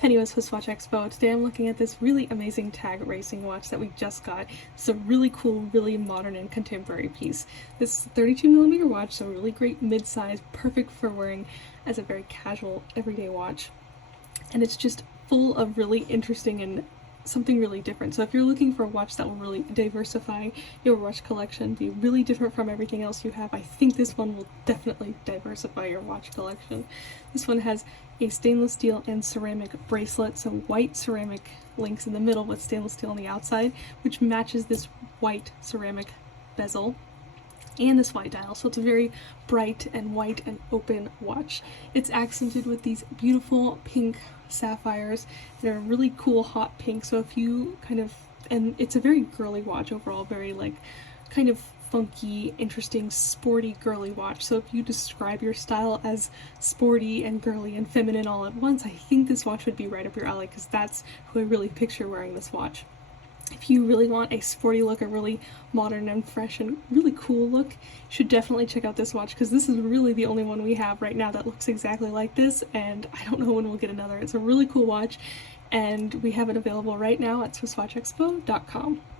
Penny with SwissWatchExpo. Today I'm looking at this really amazing Tag racing watch that we just got. It's a really cool, really modern and contemporary piece. This 32mm watch, so really great mid-size, perfect for wearing as a very casual, everyday watch. And it's just full of really interesting and something really different. So if you're looking for a watch that will really diversify your watch collection, be really different from everything else you have, I think this one will definitely diversify your watch collection. This one has a stainless steel and ceramic bracelet, so white ceramic links in the middle with stainless steel on the outside, which matches this white ceramic bezel and this white dial, so it's a very bright and white and open watch. It's accented with these beautiful pink sapphires. They're a really cool hot pink, so if you and it's a very girly watch overall, very like kind of funky, interesting, sporty, girly watch. So if you describe your style as sporty and girly and feminine all at once, I think this watch would be right up your alley, because that's who I really picture wearing this watch. If you really want a sporty look, a really modern and fresh and really cool look, you should definitely check out this watch, because this is really the only one we have right now that looks exactly like this, and I don't know when we'll get another. It's a really cool watch, and we have it available right now at SwissWatchExpo.com.